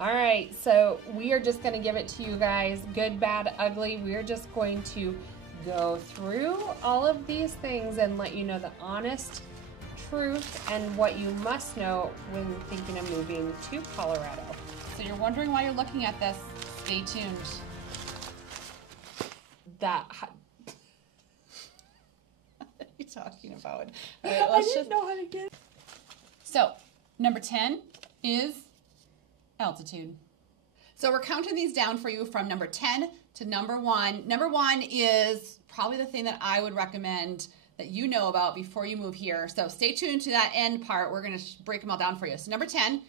All right, so we are just going to give it to you guys, good, bad, ugly. We're just going to go through all of these things and let you know the honest truth and what you must know when thinking of moving to Colorado. So you're wondering why you're looking at this. Stay tuned. That What are you talking about? All right, I didn't know how to get. So number 10 is altitude. So we're counting these down for you from number 10 to number 1. Number 1 is probably the thing that I would recommend that you know about before you move here. So stay tuned to that end part. We're going to break them all down for you. So number 10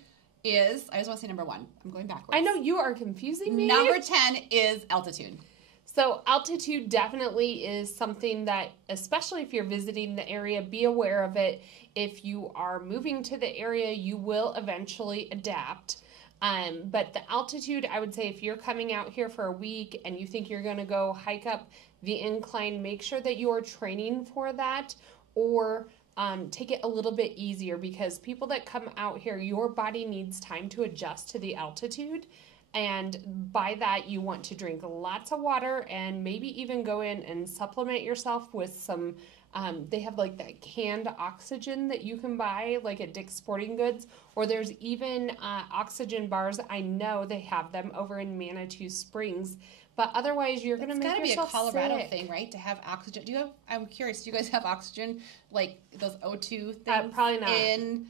is, I just want to say number 1. I'm going backwards. I know you are confusing me. Number 10 is altitude. So altitude definitely is something that, especially if you're visiting the area, be aware of it. If you are moving to the area, you will eventually adapt. But the altitude, I would say if you're coming out here for a week and you think you're going to go hike up the incline, make sure that you are training for that, or take it a little bit easier, because people that come out here, your body needs time to adjust to the altitude. And by that, you want to drink lots of water and maybe even go in and supplement yourself with some, they have like that canned oxygen that you can buy like at Dick's Sporting Goods, or there's even oxygen bars. I know they have them over in Manitou Springs, but otherwise you're going to make yourself sick. It's got to be a Colorado thing, right? To have oxygen. Do you have, I'm curious, do you guys have oxygen, like those O2 things probably not. in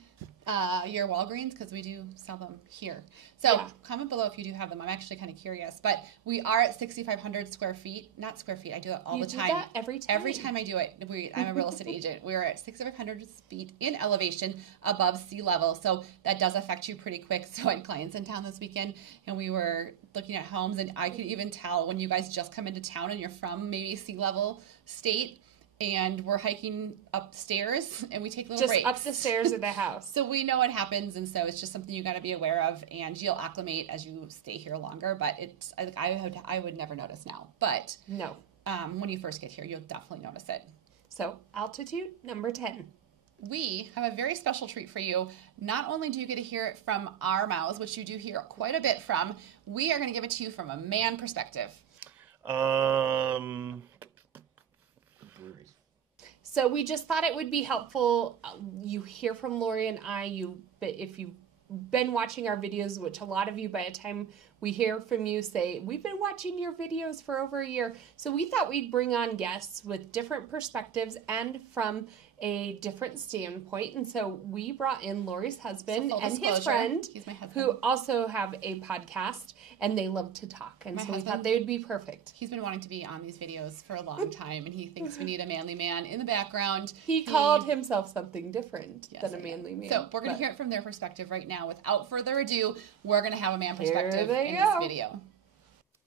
your Walgreens? Because we do sell them here. So comment below if you do have them. I'm actually kind of curious. But we are at 6,500 square feet. Not square feet. I do it all the time. You do that every time? Every time I do it. I'm a real estate agent. We're at 6,500 feet in elevation above sea level. So that does affect you pretty quick. So I had clients in town this weekend, and we were looking at homes, and I could even tell when you guys just come into town and you're from maybe sea level state, and we're hiking upstairs and we take little breaks. Just up the stairs of the house. So we know what happens, and so it's just something you got to be aware of, and you'll acclimate as you stay here longer. But it's I would never notice now. But no, when you first get here, you'll definitely notice it. So altitude, number 10. We have a very special treat for you. Not only do you get to hear it from our mouths, which you do hear quite a bit from, we are going to give it to you from a man perspective. Breweries. So we just thought it would be helpful. You hear from Lori and I, but if you've been watching our videos, which a lot of you by the time we hear from you say, we've been watching your videos for over a year. So we thought we'd bring on guests with different perspectives and from a different standpoint. And so we brought in Lori's husband and his friend, he's my husband, who also have a podcast, and they love to talk. And so we thought they would be perfect. He's been wanting to be on these videos for a long time, and he thinks we need a manly man in the background. He called himself something different than a manly man. So we're going to hear it from their perspective right now. Without further ado, we're going to have a man perspective in this video.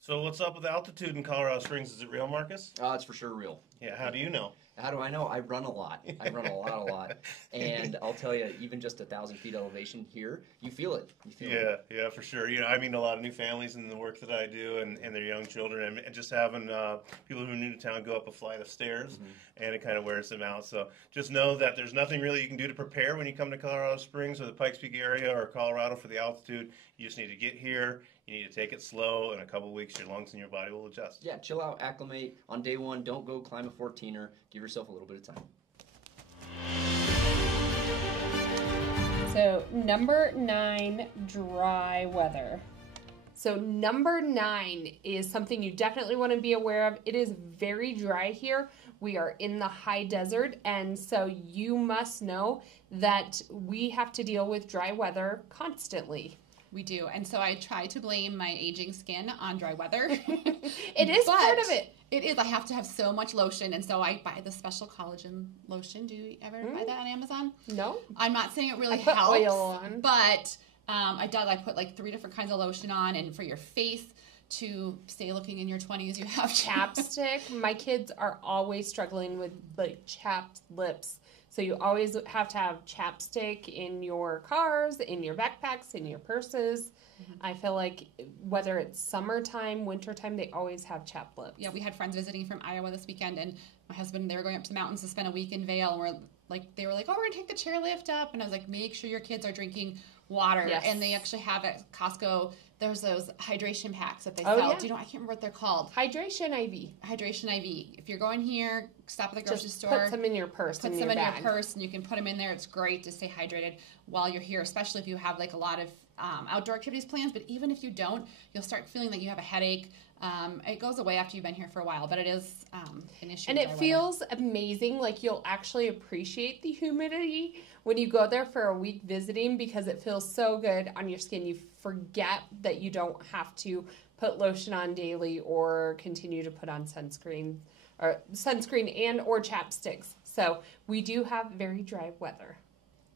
So what's up with altitude in Colorado Springs? Is it real, Marcus? It's for sure real. Yeah, how do you know? How do I know? I run a lot. I run a lot. And I'll tell you, even just 1,000 feet elevation here, you feel it. Yeah, for sure. You know, I mean, a lot of new families in the work that I do and their young children, and just having people who are new to town go up a flight of stairs, and it kind of wears them out. So just know that there's nothing really you can do to prepare when you come to Colorado Springs or the Pikes Peak area or Colorado for the altitude. You just need to get here. You need to take it slow. In a couple of weeks, your lungs and your body will adjust. Yeah, chill out, acclimate. On day one, don't go climb a 14er. Give yourself a little bit of time. So number 9, dry weather. So number 9 is something you definitely want to be aware of. It is very dry here. We are in the high desert, and so you must know that we have to deal with dry weather constantly. We do, and so I try to blame my aging skin on dry weather. It is part of it. It is. I have to have so much lotion, and so I buy the special collagen lotion. Do you ever buy that on Amazon? No. I'm not saying it really put helps, oil on. but I put like 3 different kinds of lotion on, and for your face to stay looking in your 20s, you have chapstick. My kids are always struggling with like chapped lips. So you always have to have chapstick in your cars, in your backpacks, in your purses. I feel like whether it's summertime, wintertime, they always have chapped lips. Yeah, we had friends visiting from Iowa this weekend, and my husband, they were going up to the mountains to spend a week in Vail, and they were like, oh, we're going to take the chairlift up. And I was like, make sure your kids are drinking water. Yes. And they actually have at Costco, there's those hydration packs that they Oh, sell. yeah. Do you know, I can't remember what they're called. Hydration IV. Hydration IV. If you're going here, stop at the grocery Just store. put some in your purse. Put in some your in bag. your purse, and you can put them in there. It's great to stay hydrated while you're here, especially if you have like a lot of outdoor activities plans. But even if you don't, you'll start feeling that you have a headache. It goes away after you've been here for a while, but it is an issue. And it feels amazing. Like you'll actually appreciate the humidity when you go there for a week visiting because it feels so good on your skin. You forget that you don't have to put lotion on daily or continue to put on sunscreen and or chapsticks. So we do have very dry weather.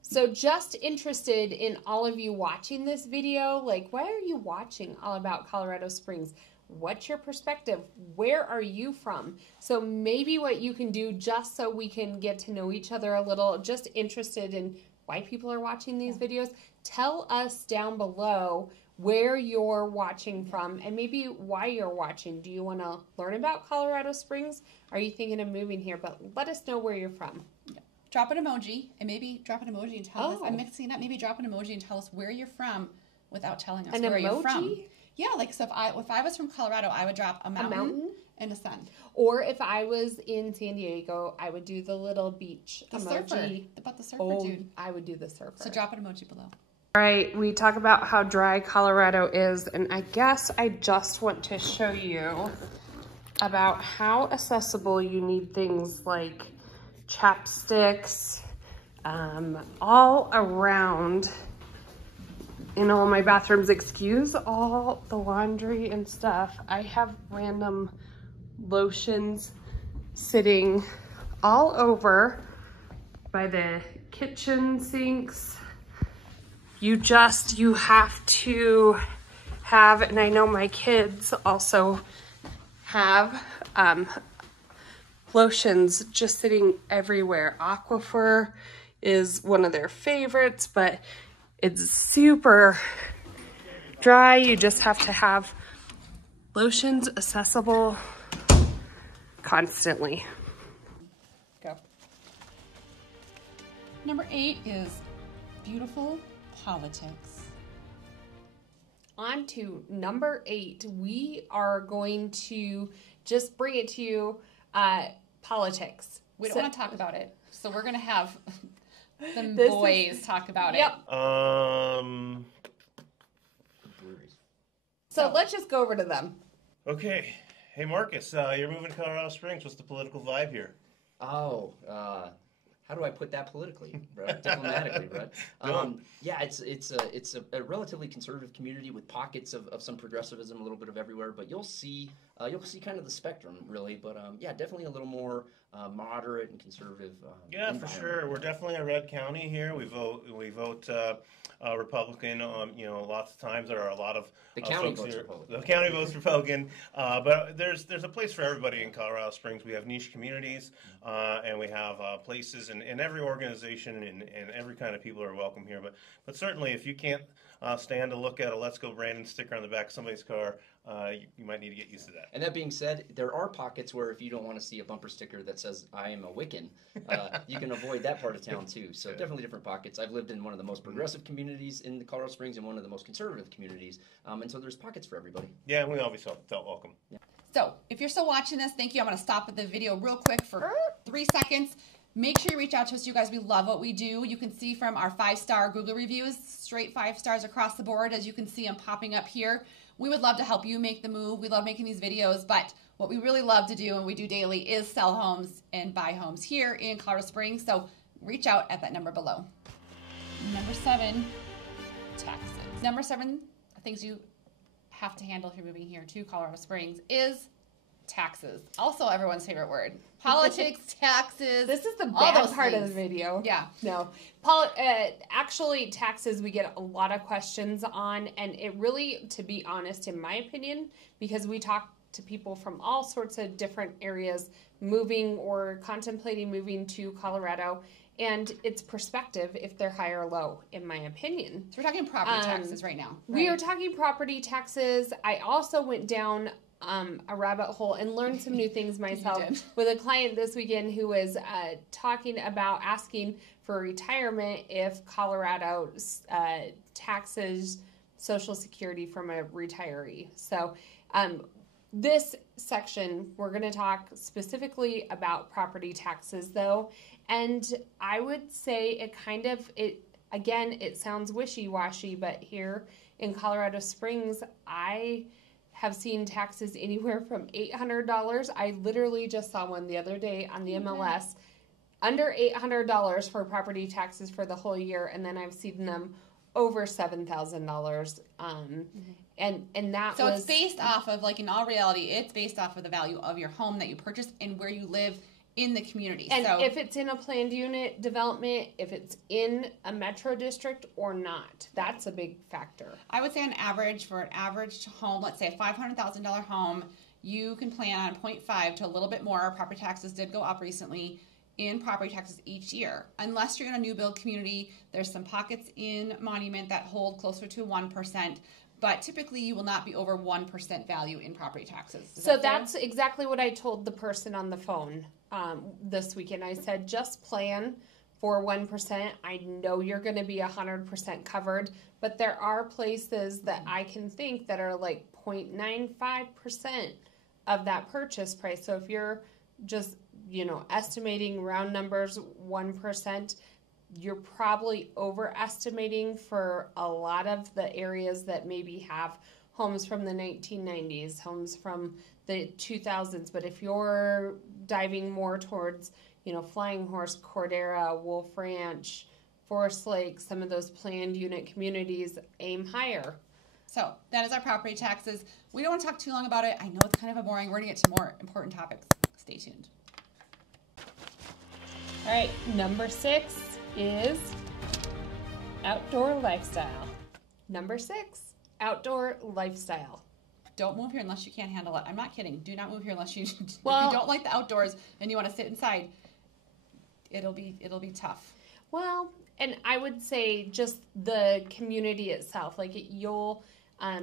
So just interested in all of you watching this video, like why are you watching All About Colorado Springs? What's your perspective? Where are you from? So maybe what you can do just so we can get to know each other a little, just interested in why people are watching these videos, tell us down below where you're watching from and maybe why you're watching. Do you want to learn about Colorado Springs? Are you thinking of moving here? But let us know where you're from. Drop an emoji and maybe drop an emoji and tell us. Oh. I'm mixing it up. Maybe drop an emoji and tell us where you're from without telling us An where you're emoji? from. Yeah, like so if I was from Colorado, I would drop a mountain and a sun. Or if I was in San Diego, I would do the little beach The emoji. surfer. About the surfer, Oh, dude. I would do the surfer. So drop an emoji below. All right, we talk about how dry Colorado is, and I guess I just want to show you about how accessible you need things like chapsticks all around in all my bathrooms. Excuse all the laundry and stuff. I have random lotions sitting all over by the kitchen sinks. You have to have, and I know my kids also have lotions just sitting everywhere. Aquifer is one of their favorites, but it's super dry. You just have to have lotions accessible constantly. Go. Number 8 is beautiful politics. On to number 8. We are going to just bring it to you, politics. We don't want to talk about it, so we're going to have the This boys talk about Yep. it. Breweries. So let's just go over to them. Okay. Hey, Marcus, you're moving to Colorado Springs. What's the political vibe here? Oh, how do I put that politically, Brett? Diplomatically, Brett? Yeah, it's a relatively conservative community with pockets of some progressivism, a little bit of everywhere. But you'll see kind of the spectrum, really. But yeah, definitely a little more moderate and conservative. Yeah, for sure. We're definitely a red county here. We vote Republican. Lots of times there are a lot of the county folks votes here. Republican. The county votes Republican, but there's a place for everybody in Colorado Springs. We have niche communities, and we have places in every organization and every kind of people are welcome here. But certainly, if you can't stand to look at a "Let's Go Brandon" sticker on the back of somebody's car, you might need to get used to that. And that being said, there are pockets where if you don't want to see a bumper sticker that says "I am a Wiccan," you can avoid that part of town too. So definitely different pockets. I've lived in one of the most progressive communities in the Colorado Springs and one of the most conservative communities, and so there's pockets for everybody. Yeah, we always felt welcome. Yeah. So if you're still watching this, thank you. I'm going to stop the video real quick for 3 seconds. Make sure you reach out to us, you guys. We love what we do. You can see from our 5-star Google reviews, straight 5 stars across the board. As you can see, I'm popping up here. We would love to help you make the move. We love making these videos, but what we really love to do and we do daily is sell homes and buy homes here in Colorado Springs. So reach out at that number below. Number 7, taxes. Number 7, things you have to handle if you're moving here to Colorado Springs is taxes. Also everyone's favorite word. Politics, taxes. This is the all bad those part of things. the video. Yeah. No. Actually, taxes we get a lot of questions on, and it really, to be honest, in my opinion, because we talk to people from all sorts of different areas moving or contemplating moving to Colorado, and it's perspective if they're high or low, in my opinion. So we're talking property taxes right now. We right? are talking property taxes. I also went down a rabbit hole and learn some new things myself did. with a client this weekend who was talking about asking for retirement if Colorado taxes Social Security from a retiree. So this section, we're going to talk specifically about property taxes, though, and I would say it sounds wishy-washy, but here in Colorado Springs, I have seen taxes anywhere from $800. I literally just saw one the other day on the MLS, under $800 for property taxes for the whole year, and then I've seen them over $7,000. And that so was... it's based off of, like, in all reality, it's based off of the value of your home that you purchased and where you live in the community. And if it's in a planned unit development, if it's in a metro district or not, that's a big factor. I would say on average, for an average home, let's say a $500,000 home, you can plan on 0.5 to a little bit more. Our property taxes did go up recently in property taxes each year. Unless you're in a new build community, there's some pockets in Monument that hold closer to 1%. But typically, you will not be over 1% value in property taxes. So that's exactly what I told the person on the phone this weekend. I said, just plan for 1%. I know you're going to be 100% covered, but there are places that I can think that are like 0.95% of that purchase price. So if you're just, estimating round numbers 1%, you're probably overestimating for a lot of the areas that maybe have homes from the 1990s, homes from the 2000s. But if you're diving more towards, Flying Horse, Cordera, Wolf Ranch, Forest Lake, some of those planned unit communities, aim higher. So that is our property taxes. We don't want to talk too long about it. I know it's kind of boring. We're going to get to more important topics. Stay tuned. All right, number 6 is outdoor lifestyle. Number 6, outdoor lifestyle. Don't move here unless you can't handle it. I'm not kidding. Do not move here unless you, if you Well- don't like the outdoors and you want to sit inside. It'll be tough. Well, and I would say just the community itself. Like you'll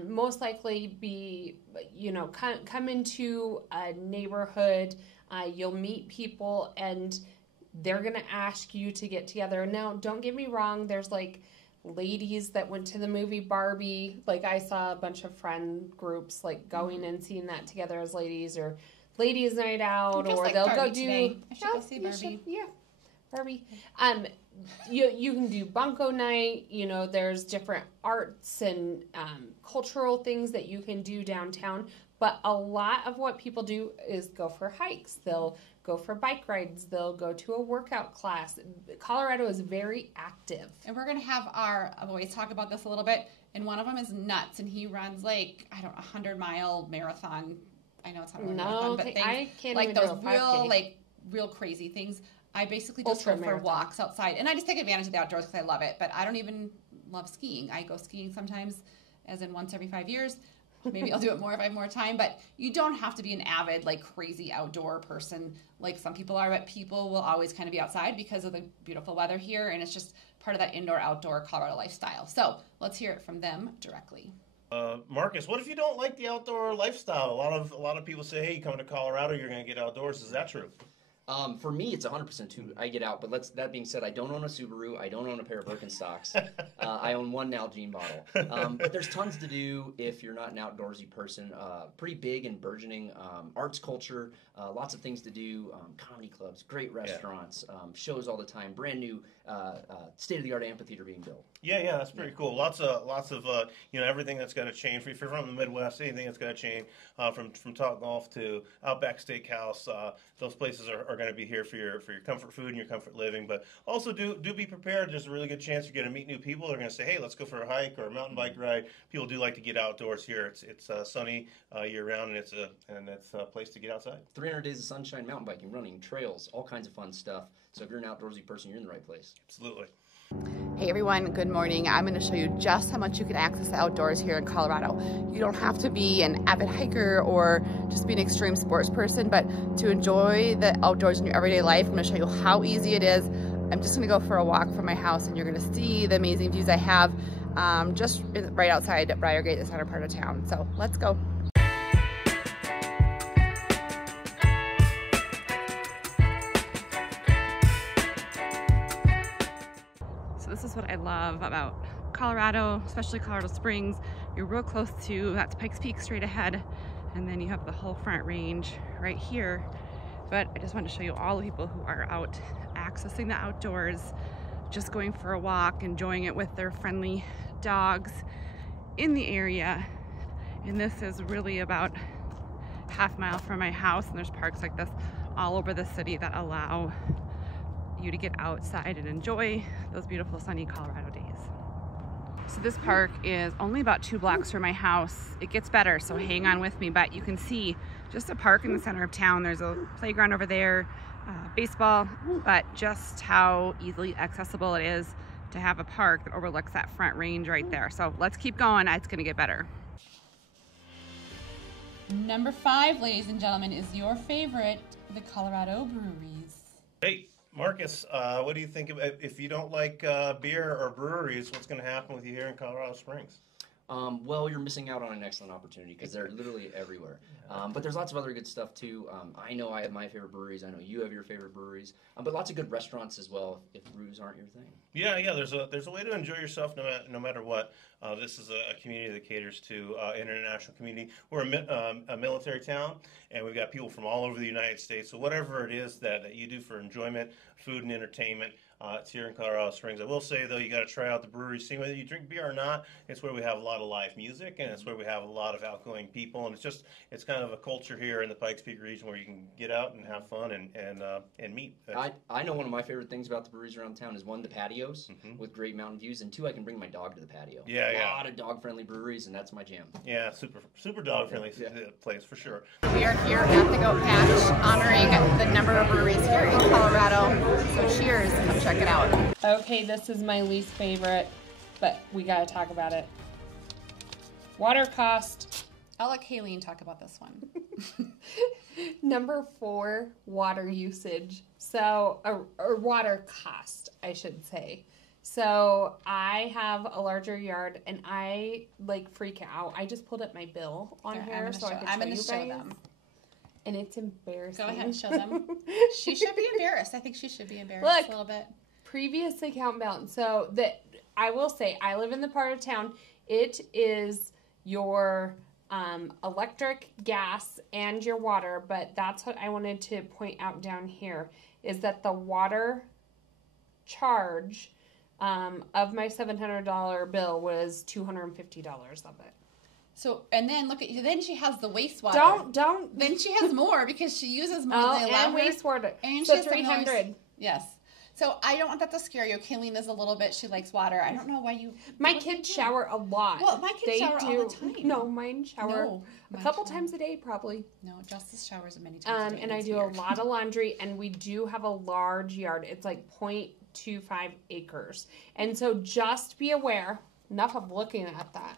most likely be, come into a neighborhood. You'll meet people, and they're going to ask you to get together. Now, don't get me wrong. There's like ladies that went to the movie Barbie. Like I saw a bunch of friend groups like going and seeing that together as ladies, or ladies' night out, Just or like they'll Barbie go do. today. I should go see you Barbie. should, yeah, Barbie. You can do bunko night. There's different arts and cultural things that you can do downtown. But a lot of what people do is go for hikes. They'll go for bike rides. They'll go to a workout class. Colorado is very active. And we're going to have our boys talk about this a little bit. And one of them is nuts, and he runs like, a 100-mile marathon. I know it's not really a marathon, but things I can't like even those do a 5K. real crazy things. I basically just Ultra go for marathon. walks outside. And I just take advantage of the outdoors because I love it. But I don't even love skiing. I go skiing sometimes, as in once every 5 years. Maybe I'll do it more if I have more time. But you don't have to be an avid, crazy outdoor person like some people are. But people will always kind of be outside because of the beautiful weather here. And it's just part of that indoor-outdoor Colorado lifestyle. So let's hear it from them directly. Marcus, what if you don't like the outdoor lifestyle? A lot of people say, hey, you come to Colorado, you're going to get outdoors. Is that true? For me, it's 100% true. I get out, but that being said, I don't own a Subaru. I don't own a pair of Birkenstocks. I own one Nalgene bottle. But there's tons to do if you're not an outdoorsy person. Pretty big and burgeoning arts culture. Lots of things to do. Comedy clubs, great restaurants, shows all the time. Brand new state-of-the-art amphitheater being built. Yeah, that's pretty cool. Lots of everything that's going to change. If you're from the Midwest, anything that's going to change from Top Golf to Outback Steakhouse, those places are going to be here for your comfort food and your comfort living. But also do be prepared. There's a really good chance you're going to meet new people. They're going to say, hey, let's go for a hike or a mountain bike ride. People do like to get outdoors here. It's sunny year round, and it's a place to get outside. 300 days of sunshine, mountain biking, running, trails, all kinds of fun stuff. So if you're an outdoorsy person, you're in the right place. Absolutely. Hey everyone, good morning. I'm going to show you just how much you can access the outdoors here in Colorado. You don't have to be an avid hiker or just be an extreme sports person, but to enjoy the outdoors in your everyday life, I'm going to show you how easy it is. I'm just going to go for a walk from my house, and you're going to see the amazing views I have just right outside Briargate, the center part of town. So let's go. I love about Colorado, especially Colorado Springs. You're real close to, that's Pikes Peak straight ahead, and then you have the whole Front Range right here. But I just wanted to show you all the people who are out accessing the outdoors, just going for a walk, enjoying it with their friendly dogs in the area. And this is really about half mile from my house, and there's parks like this all over the city that allow you to get outside and enjoy those beautiful sunny Colorado days. So this park is only about 2 blocks from my house. It gets better, so hang on with me, but you can see just a park in the center of town. There's a playground over there, baseball, but just how easily accessible it is to have a park that overlooks that Front Range right there. So let's keep going, it's gonna get better. Number 5, ladies and gentlemen, is your favorite, the Colorado Breweries. Hey, Marcus, what do you think about if you don't like beer or breweries? What's going to happen with you here in Colorado Springs? Well, you're missing out on an excellent opportunity because they're literally everywhere. But there's lots of other good stuff too. I know I have my favorite breweries. I know you have your favorite breweries. But lots of good restaurants as well if brews aren't your thing. Yeah. There's a way to enjoy yourself no matter what. This is a community that caters to an international community. We're a military town, and we've got people from all over the United States. So whatever it is that you do for enjoyment, food and entertainment, it's here in Colorado Springs. I will say, though, you got to try out the brewery scene. Whether you drink beer or not, it's where we have a lot of live music, and it's where we have a lot of outgoing people. And it's kind of a culture here in the Pikes Peak region where you can get out and have fun and meet. I know one of my favorite things about the breweries around town is, 1, the patios with great mountain views, and 2, I can bring my dog to the patio. A lot of dog-friendly breweries, and that's my jam. Yeah, super dog-friendly place for sure. We are here at the Goat Patch honoring the number of breweries here in Colorado. So cheers, come check it out. Okay, this is my least favorite, but we gotta talk about it. Water cost. I'll let Kayleen talk about this one. Number 4, water usage. So, or water cost, I should say. So I have a larger yard, and I freak out. I just pulled up my bill on here so I can show you guys. Them. And it's embarrassing. Go ahead and show them. She should be embarrassed. I think she should be embarrassed a little bit. Previous account balance. So I will say, I live in the part of town. It is your electric, gas, and your water. But that's what I wanted to point out down here, is that the water charge of my $700 bill was $250 of it. So, and then look at you. Then she has the wastewater. Don't. Then she has more because she uses more than they allow and her. Wastewater. And so she has $300. Yes. So I don't want that to scare you. Kayleen is a little bit. She likes water. I don't know why you. My kids shower a lot. Well, my kids shower all the time. No, mine shower a couple times a day, probably. No, Justice showers many times a day. And I do a lot of laundry, and we do have a large yard. It's like 0.25 acres, and so just be aware. Enough of looking at that.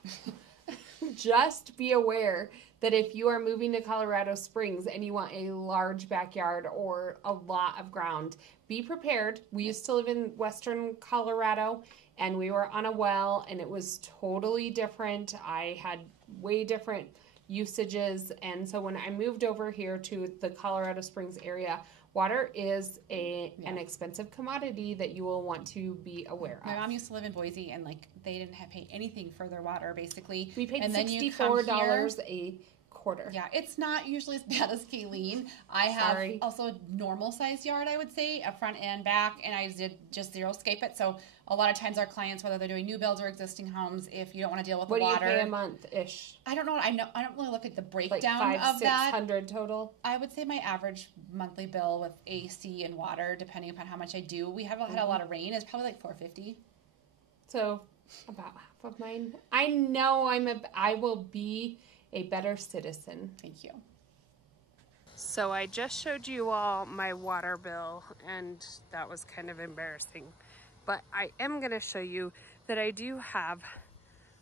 Just be aware that if you are moving to Colorado Springs and you want a large backyard or a lot of ground, be prepared. We used to live in western Colorado, and we were on a well, and it was totally different. I had way different usages, and so when I moved over here to the Colorado Springs area, water is an expensive commodity that you will want to be aware of. My mom used to live in Boise, and they didn't pay anything for their water, basically. We paid and $64 a quarter. Yeah, it's not usually as bad as Kayleen. I have also a normal sized yard, I would say, a front and back, and I did just zero-scape it. So a lot of times our clients, whether they're doing new builds or existing homes, if you don't want to deal with the water. What do you pay a month-ish? I don't know. I don't really look at the breakdown of that. $500-600 total? I would say my average monthly bill with AC and water, depending upon how much I do. We have had a lot of rain. It's probably like $450. So about half of mine. I know I will be a better citizen. Thank you. So I just showed you all my water bill, and that was kind of embarrassing. But I am going to show you that I do have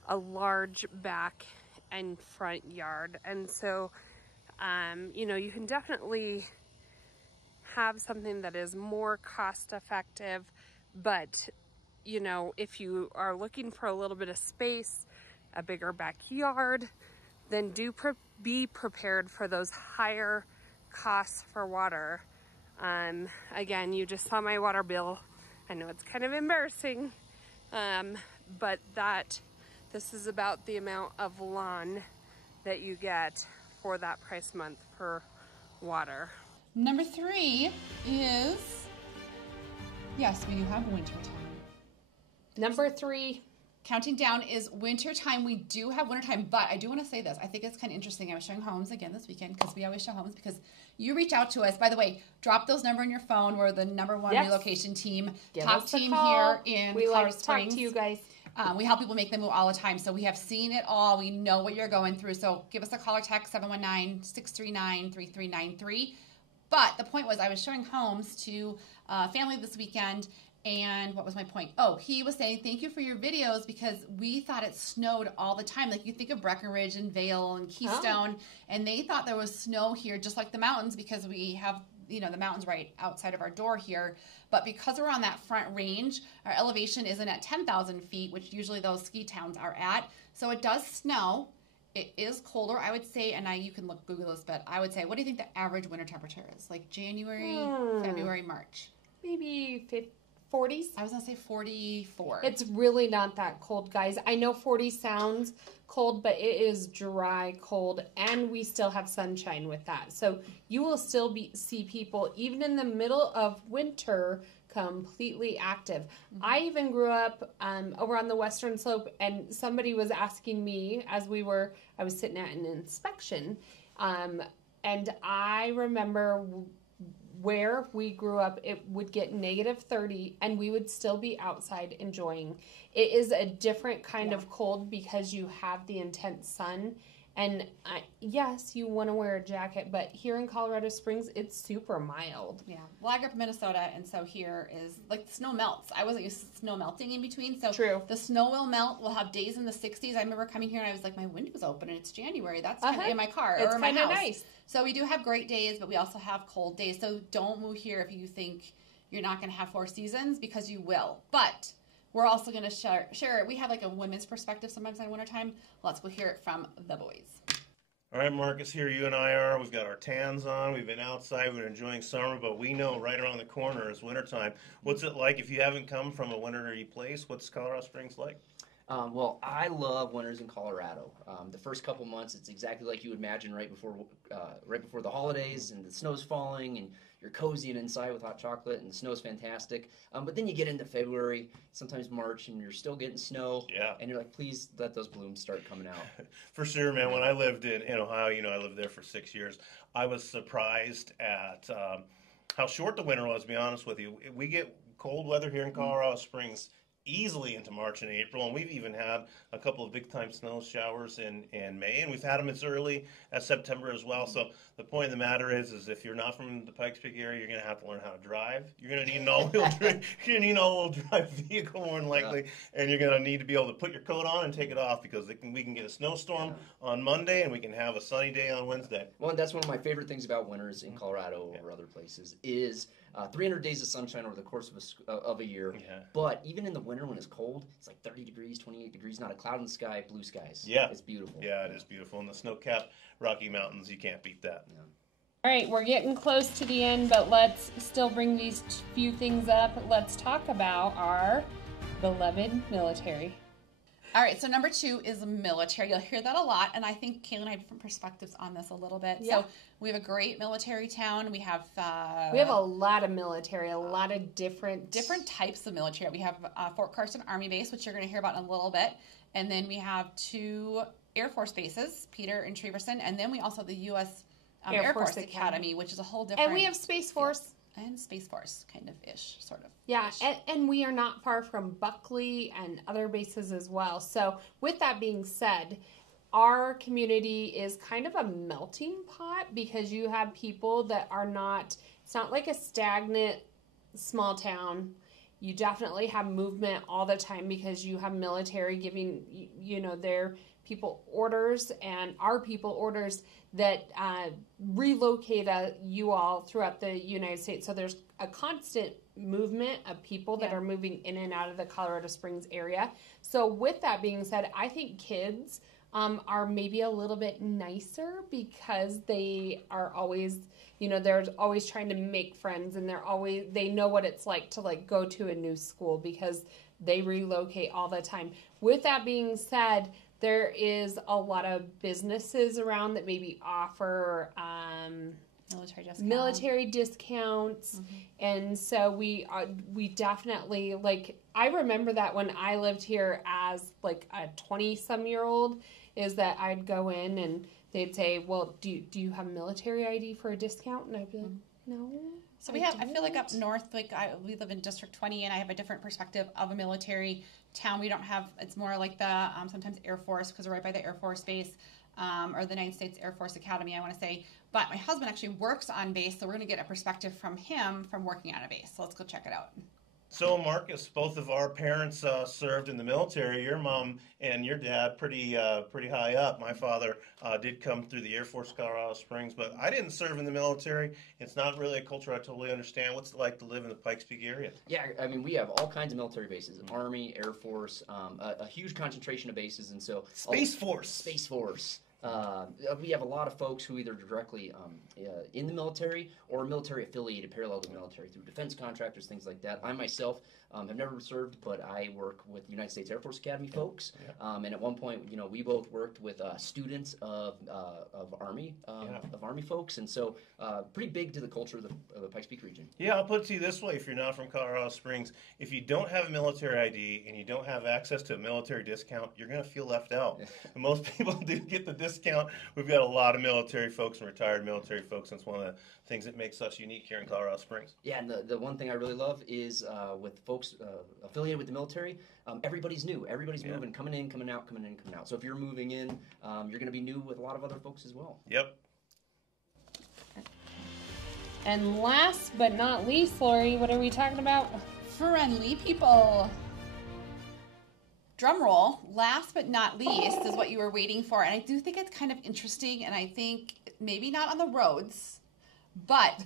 a large back and front yard. And so, you can definitely have something that is more cost effective. But, if you are looking for a little bit of space, a bigger backyard, then be prepared for those higher costs for water. Again, you just saw my water bill. I know it's kind of embarrassing, but this is about the amount of lawn that you get for that price month per water. Number 3 is, yes, we do have winter time. Number 3. Counting down is winter time. We do have winter time, but I do want to say this. I think it's kind of interesting. I was showing homes again this weekend because we always show homes because you reach out to us. By the way, drop those number on your phone. We're the #1 relocation team, top team here in Colorado Springs. Like to talk to you guys. We help people make the move all the time, so we have seen it all. We know what you're going through, so give us a call or text, 719-639-3393. But the point was I was showing homes to a family this weekend, and what was my point? Oh, he was saying, thank you for your videos because we thought it snowed all the time. Like you think of Breckenridge and Vail and Keystone, and they thought there was snow here just like the mountains because we have, the mountains right outside of our door here. But because we're on that front range, our elevation isn't at 10,000 feet, which usually those ski towns are at. So it does snow. It is colder, I would say, and you can Google this, but I would say, what do you think the average winter temperature is? Like January, February, March? Maybe 40s? I was going to say 44. It's really not that cold, guys. I know 40 sounds cold, but it is dry cold, and we still have sunshine with that. So you will still see people, even in the middle of winter, completely active. I even grew up over on the western slope, and somebody was asking me as I was sitting at an inspection, and I remember where we grew up, it would get -30 and we would still be outside enjoying. It is a different kind of cold because you have the intense sun. And yes, you want to wear a jacket, but here in Colorado Springs, it's super mild. Yeah. Well, I grew up in Minnesota, and so here is, like, the snow melts. I wasn't used to snow melting in between, so True. The snow will melt. We'll have days in the 60s. I remember coming here, and I was like, my window's open, and it's January. That's kind of in my car or in my house. Nice. So we do have great days, but we also have cold days. So don't move here if you think you're not going to have 4 seasons, because you will. But we're also going to share. We have like a women's perspective sometimes in wintertime. Let's go hear it from the boys. All right, Marcus, here you and I are. We've got our tans on. We've been outside. We're enjoying summer, but we know right around the corner is wintertime. What's it like if you haven't come from a wintry place? What's Colorado Springs like? Well, I love winters in Colorado. The first couple months, it's exactly like you would imagine right before the holidays, and the snow's falling, and you're cozy and inside with hot chocolate, and the snow's fantastic. But then you get into February, sometimes March, and you're still getting snow. Yeah. And you're like, please let those blooms start coming out. For sure, man. When I lived in Ohio, I lived there for 6 years. I was surprised at how short the winter was, to be honest with you. We get cold weather here in Colorado Springs easily into March and April, and we've even had a couple of big-time snow showers in May, and we've had them as early as September as well. So the point of the matter is if you're not from the Pikes Peak area, you're going to have to learn how to drive. You're going to need an all-wheel drive vehicle more than likely, and you're going to need to be able to put your coat on and take it off, because we can get a snowstorm on Monday, and we can have a sunny day on Wednesday. Well, and that's one of my favorite things about winters in Colorado or other places is 300 days of sunshine over the course of a year. Yeah. But even in the winter when it's cold, it's like 30 degrees, 28 degrees, not a cloud in the sky, blue skies. Yeah. It's beautiful. Yeah, it is beautiful. And the snow-capped Rocky Mountains, you can't beat that. Yeah. All right, we're getting close to the end, but let's still bring these few things up. Let's talk about our beloved military. All right, so number 2 is military. You'll hear that a lot, and I think Kayla and I have different perspectives on this a little bit. Yeah. So we have a great military town. We have a lot of military, a lot of different types of military. We have Fort Carson Army Base, which you're going to hear about in a little bit, and then we have 2 Air Force bases, Peter and Treverson, and then we also have the U.S. Air Force Academy, which is a whole different. And we have Space Force. And Space Force, kind of ish, sort of. Yeah, and we are not far from Buckley and other bases as well. So with that being said, our community is kind of a melting pot, because you have people that are not, it's not like a stagnant small town. You definitely have movement all the time, because you have military giving, their people orders, and our people orders that relocate you all throughout the United States. So there's a constant movement of people that are moving in and out of the Colorado Springs area. So with that being said, I think kids are maybe a little bit nicer, because they are always, they're always trying to make friends, and they know what it's like to go to a new school, because they relocate all the time. With that being said, there is a lot of businesses around that maybe offer military discounts. And so we definitely, like, I remember that when I lived here as like a 20-some-year-old, is that I'd go in and they'd say, well, do you have military ID for a discount? And I'd be like, no. So I feel like up north, like we live in District 20, and I have a different perspective of a military town. We don't have, it's more like the sometimes Air Force, because we're right by the Air Force Base, or the United States Air Force Academy, I want to say. But my husband actually works on base, so we're going to get a perspective from him from working on a base. So let's go check it out. So, Marcus, both of our parents served in the military. Your mom and your dad pretty high up. My father did come through the Air Force, Colorado Springs, but I didn't serve in the military. It's not really a culture I totally understand. What's it like to live in the Pikes Peak area? Yeah, I mean, we have all kinds of military bases: Army, Air Force, a huge concentration of bases, and so Space Force. Space Force. We have a lot of folks who either directly in the military or military affiliated, parallel to the military through defense contractors, things like that. I myself have never served, but I work with the United States Air Force Academy folks. And at one point, we both worked with students of Army folks, and so pretty big to the culture of the Pikes Peak region. Yeah, I'll put it to you this way: if you're not from Colorado Springs, if you don't have a military ID and you don't have access to a military discount, you're going to feel left out. And most people do get the discount. We've got a lot of military folks and retired military folks. That's one of the things that makes us unique here in Colorado Springs. Yeah, and the one thing I really love is with folks affiliated with the military, everybody's new. Everybody's moving, coming in, coming out, coming in, coming out. So if you're moving in, you're going to be new with a lot of other folks as well. Yep. And last but not least, Lori, what are we talking about? Friendly people. Drum roll, last but not least is what you were waiting for. And I do think it's kind of interesting, and I think maybe not on the roads, but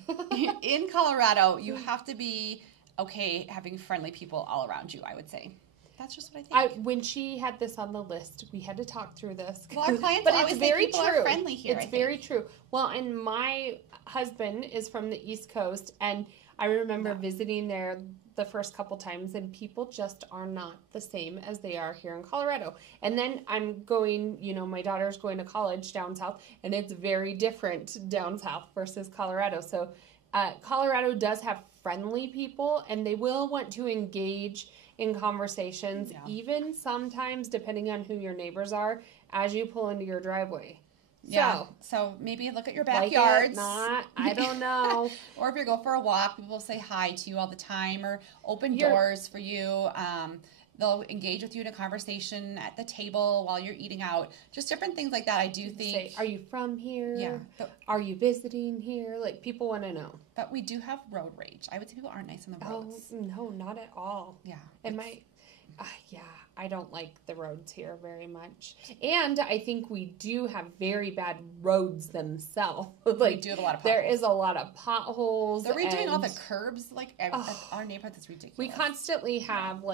in Colorado, you have to be okay having friendly people all around you, I would say. That's just what I think. When she had this on the list, we had to talk through this. Well, our clients but always it's very people true. Are friendly here. It's very true. Well, and my husband is from the East Coast, and I remember visiting there the first couple times, and people just are not the same as they are here in Colorado. And then I'm going, my daughter's going to college down south, and it's very different down south versus Colorado. So Colorado does have friendly people, and they will want to engage in conversations, even sometimes depending on who your neighbors are, as you pull into your driveway. Yeah. So maybe look at your backyards. Not, I don't know. Or if you go for a walk, people say hi to you all the time, or open doors for you. They'll engage with you in a conversation at the table while you're eating out. Just different things like that. I do think. Say, are you from here? Yeah. Are you visiting here? Like, people want to know. But we do have road rage. I would say people aren't nice on the roads. Oh, no, not at all. Yeah. I don't like the roads here very much. And I think we do have very bad roads themselves. We do have a lot of potholes. There is a lot of potholes. They're redoing all the curbs. Our neighborhood is ridiculous. We constantly have,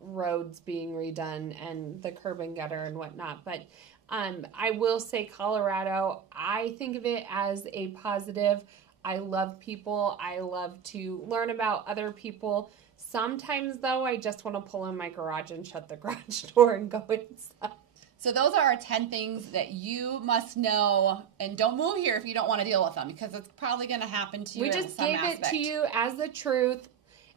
roads being redone and the curb and gutter and whatnot. But I will say Colorado, I think of it as a positive. I love people. I love to learn about other people. Sometimes, though, I just want to pull in my garage and shut the garage door and go inside. So those are our 10 things that you must know, and don't move here if you don't want to deal with them, because it's probably going to happen to you in some aspect. We just gave it to you as the truth,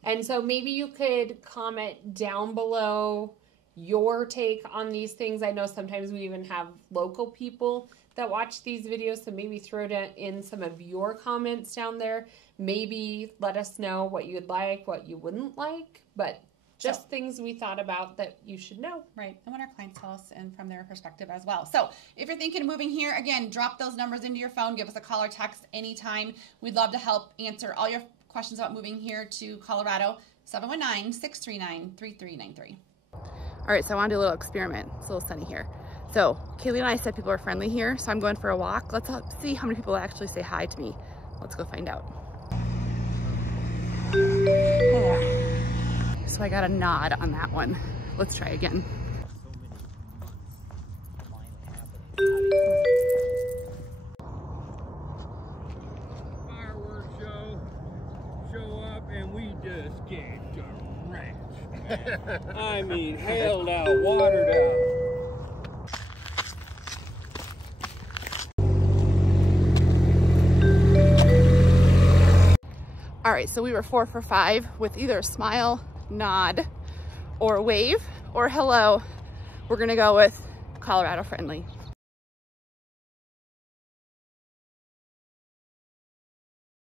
and so maybe you could comment down below your take on these things. I know sometimes we even have local people that watch these videos, so maybe throw in some of your comments down there. Maybe let us know what you'd like, what you wouldn't like, but just things we thought about that you should know. Right, and what our clients tell us and from their perspective as well. So if you're thinking of moving here, again, drop those numbers into your phone. Give us a call or text anytime. We'd love to help answer all your questions about moving here to Colorado, 719-639-3393. All right, so I want to do a little experiment. It's a little sunny here. So Kaylee and I said people are friendly here, so I'm going for a walk. Let's see how many people actually say hi to me. Let's go find out. So I got a nod on that one. Let's try again. Fireworks show up and we just get drenched. I mean, hailed out, watered out. All right, so we were 4 for 5 with either a smile, nod, or wave, or hello. We're gonna go with Colorado friendly.